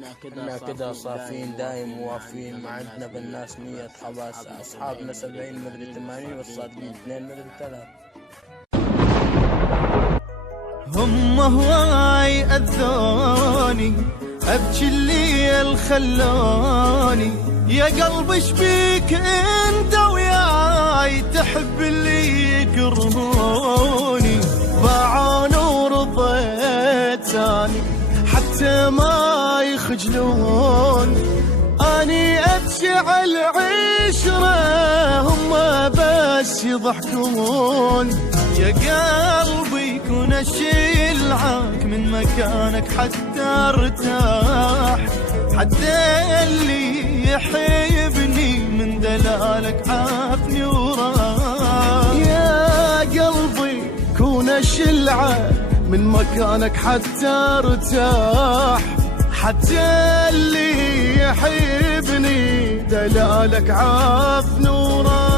إنا كده صافين دايم موافين، ما عندنا بالناس نية خباث، أصحابنا 70 مدري 80 والصادقين 2 مدري 3. هم هواي أذوني أبكي الليل خلوني، يا قلب ايش بيك انت وياي تحب اللي يكرهوني، باعوني ورضيت اني حتى ما يخجلون، اني ابكي على العشرة هم بس يضحكون، يا قلبي كون اشيلعك من مكانك حتى ارتاح، حتى اللي يحبني من دلالك عافني وراح، يا قلبي كون اشيلعك من مكانك حتى ارتاح، حتى اللي يحبني دلالك عافني وراح.